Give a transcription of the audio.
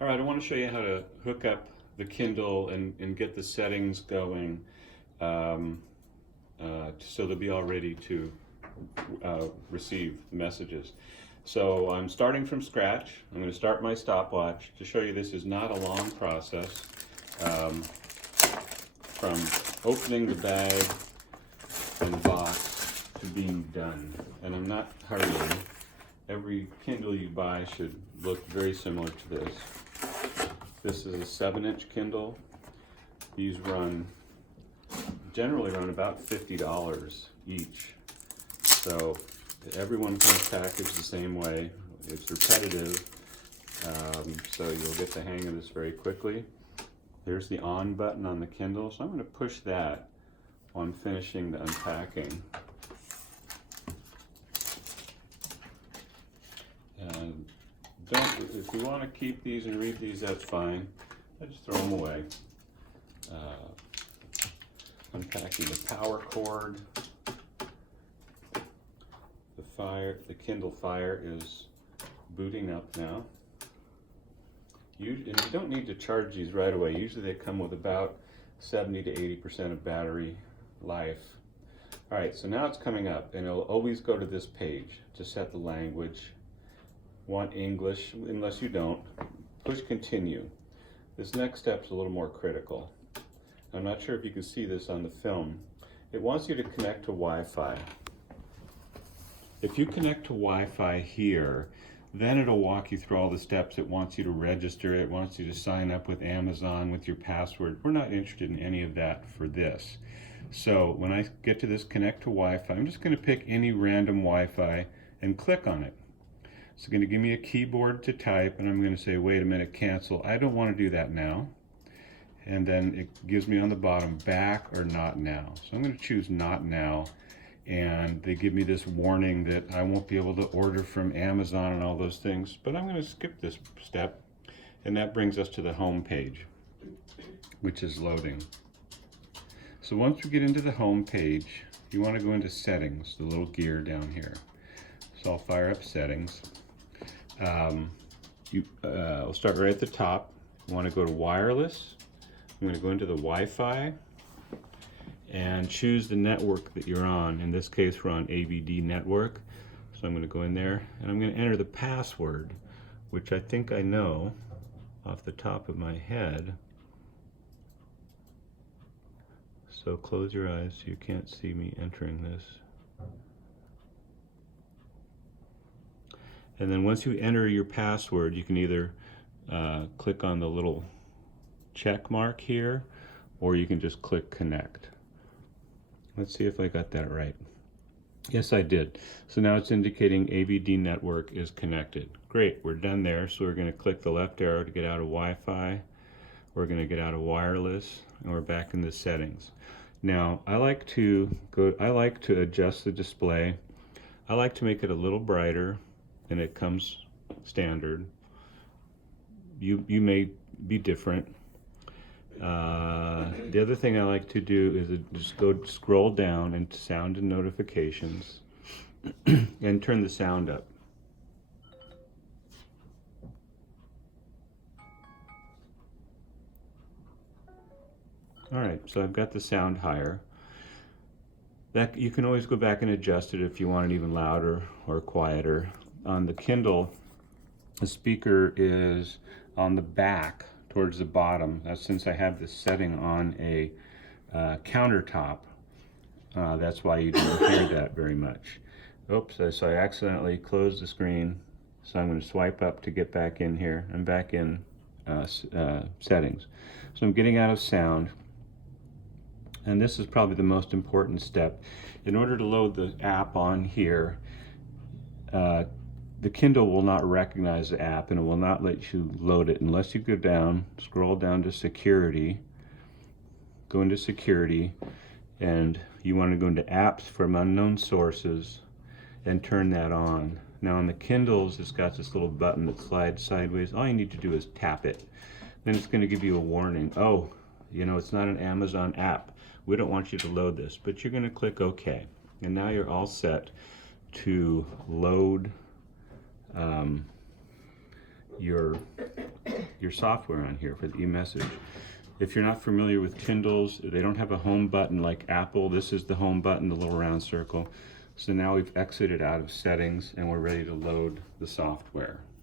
All right, I want to show you how to hook up the Kindle and get the settings going so they'll be all ready to receive messages. So I'm starting from scratch. I'm going to start my stopwatch to show you this is not a long process from opening the bag and the box to being done. And I'm not hurrying. Every Kindle you buy should look very similar to this. This is a 7-inch Kindle. These generally run about $50 each. So everyone comes packaged the same way. It's repetitive, so you'll get the hang of this very quickly. There's the on button on the Kindle, so I'm going to push that on finishing the unpacking. And if you want to keep these and read these, that's fine. I just throw them away. Unpacking the power cord. The Kindle Fire is booting up now. And you don't need to charge these right away. Usually they come with about 70 to 80% of battery life. All right, so now it's coming up, and it'll always go to this page to set the language. Want English, unless you don't, push continue. This next step is a little more critical. I'm not sure if you can see this on the film. It wants you to connect to Wi-Fi. If you connect to Wi-Fi here, then it'll walk you through all the steps. It wants you to register, it wants you to sign up with Amazon with your password. We're not interested in any of that for this. So when I get to this connect to Wi-Fi, I'm just going to pick any random Wi-Fi and click on it. It's going to give me a keyboard to type, and I'm going to say, wait a minute, cancel. I don't want to do that now. And then it gives me on the bottom, back or not now. So I'm going to choose not now. And they give me this warning that I won't be able to order from Amazon and all those things. But I'm going to skip this step. And that brings us to the home page, which is loading. So once we get into the home page, you want to go into settings, the little gear down here. So I'll fire up settings. I'll start right at the top. You want to go to wireless. I'm going to go into the Wi-Fi and choose the network that you're on. In this case, we're on vid network. So I'm going to go in there and I'm going to enter the password, which I think I know off the top of my head. So close your eyes so you can't see me entering this. And then once you enter your password, you can either click on the little check mark here, or you can just click connect. Let's see if I got that right. Yes, I did. So now it's indicating AVD network is connected. Great, we're done there. So we're going to click the left arrow to get out of Wi-Fi. We're going to get out of wireless, and we're back in the settings. Now, I like to adjust the display. I like to make it a little brighter, and it comes standard. You may be different. The other thing I like to do is just go scroll down into sound and notifications and turn the sound up. All right, so I've got the sound higher. That you can always go back and adjust it if you want it even louder or quieter. On the Kindle, the speaker is on the back towards the bottom. That's since I have this setting on a countertop. That's why you don't hear that very much. Oops, so I accidentally closed the screen. So I'm going to swipe up to get back in here. I'm back in settings. So I'm getting out of sound. And this is probably the most important step. In order to load the app on here, the Kindle will not recognize the app, and it will not let you load it unless you go down, scroll down to security, go into security, and you want to go into apps from unknown sources and turn that on. Now on the Kindles, it's got this little button that slides sideways. All you need to do is tap it. Then it's going to give you a warning. Oh, you know, it's not an Amazon app. We don't want you to load this, but you're going to click OK. And now you're all set to load your your software on here for the e-message. If you're not familiar with Kindles, they don't have a home button like Apple. This is the home button, the little round circle. So now we've exited out of settings and we're ready to load the software.